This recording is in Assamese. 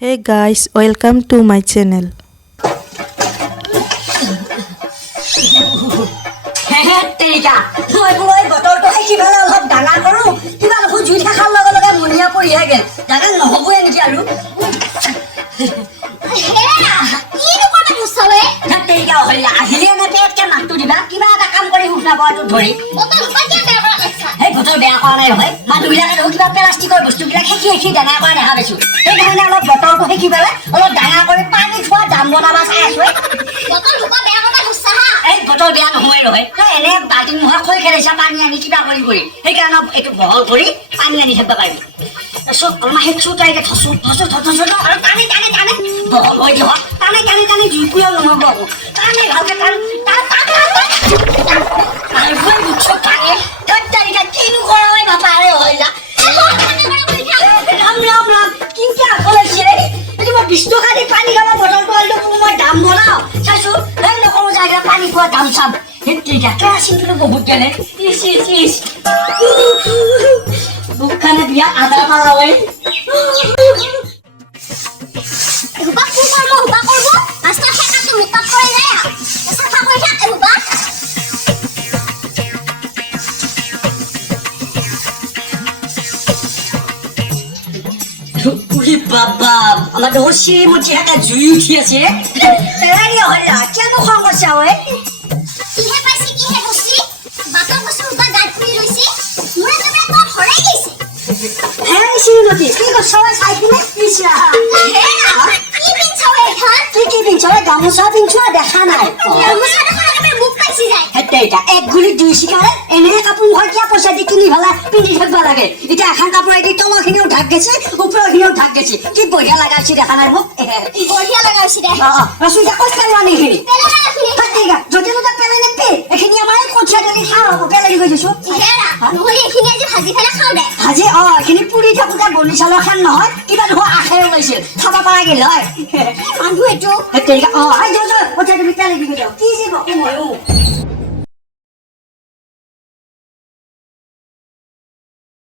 Hey guys, welcome to my channel. তেৰিকা মই কৈ বটলটো কিবা অলপ ডাঙৰ কৰো কিবা অলপ জুই থাকাৰ লগে লগে মনিয়া পৰি গেল ডাঙৰ নহবই নেকি আৰু তেৰিকা হইলা আহিলে না পেটকে মাতটো দিবা কিবা এটা কাম কৰি উঠনা বটো ধৰি এই বটল বেয়া কৰা নাই হয় মানুহবিলাকে কিবা প্লাষ্টিকৰ বস্তুবিলাক হেকি ডাঙৰ কৰা দেখা পাইছো সেইকাৰণে অলপ বটলটো হেকি পেলাই অলপ ডাঙৰ কৰি পানী থোৱা জাম বনাবা চাই আছো এই বটল বেয়া নহয় নহয় এনে বাল্টিং নোহোৱা খৈ খেলাইছা পানী আনি কিবা কৰি সেইকাৰণে এইটো বহল কৰি পানী আনি থাকিব পাৰিবি তাৰপিছত অলপমান হেঁচু তাইকে থচো আৰু টানে বহল হৈ দিব টানে জুইকুৰিও নহ'ব আকৌ টানে ভালকে কিনো কৰা হয় বাপা আৰে হৈ যা ৰাম কিনকে আকলাইছে এইটো মই 20 টকা দি পানী খাব বটলটো আনিলো মই দাম বনাও চাইছো এই নকৰো জায়গা পানী খোৱা দাম চাম হেতিকা কেৰাচিনটো বহুত গেলে ইস দুখানে বিয়া আদা পালা হয় হুবা করব আস্তা শেখা তো মেকআপ করে যায় সাফা করে থাকে হুবা উরি বাবা আমার দোষী মুচি একটা জুই উঠি আছে তেরানি হইলা কেন সমস্যা হয় কিহে পাইছি কিহে বসি বাতা বসি হুবা গাত পুরি রইছি মোরে তোমরা তো হরাই গেছে হ্যাঁ শ্রীমতী কি গো সবাই সাইকেলে পিছরা কি পিনছো এখন কি পিনছো গামোচা পিনছো দেখা নাই গামোচা দেখো আমি মুখ পাইছি যায় এটা এক গুলি দুই শিকারে এনে কাপোৰ মই কিয়া পইচা দি কিনি ভালা পিন্ধি থাকিব লাগে এটা এখন কাপোৰ এদি তলখিনিও ঢাক গেছে ওপৰখিনিও ঢাক গেছে কি বঢ়িয়া লাগাইছি দেখা নাই মোক বঢ়িয়া লাগাইছি দে ৰসুই যা কষ্ট লোৱা নেকি পেলা ৰাখি ঠিক আছে যদি তো পেলাই নেপি এখিনি আমাৰ কঠিয়া যদি খাওঁ হ'ব পেলাই গৈ দিছো হেৰা নহলে এখিনি আজি ভাজি ফেলা খাও দে আজি এখিনি পুৰি থাকোঁতে বনি চাউলৰ খান নহয় কিবা নহয় আশে ওলাইছিল খাব পৰা গেল হয় মানুহ এটো ঠিক আছে আই যাও কঠিয়া তুমি পেলাই গৈ যাও কি জীৱ ময়ো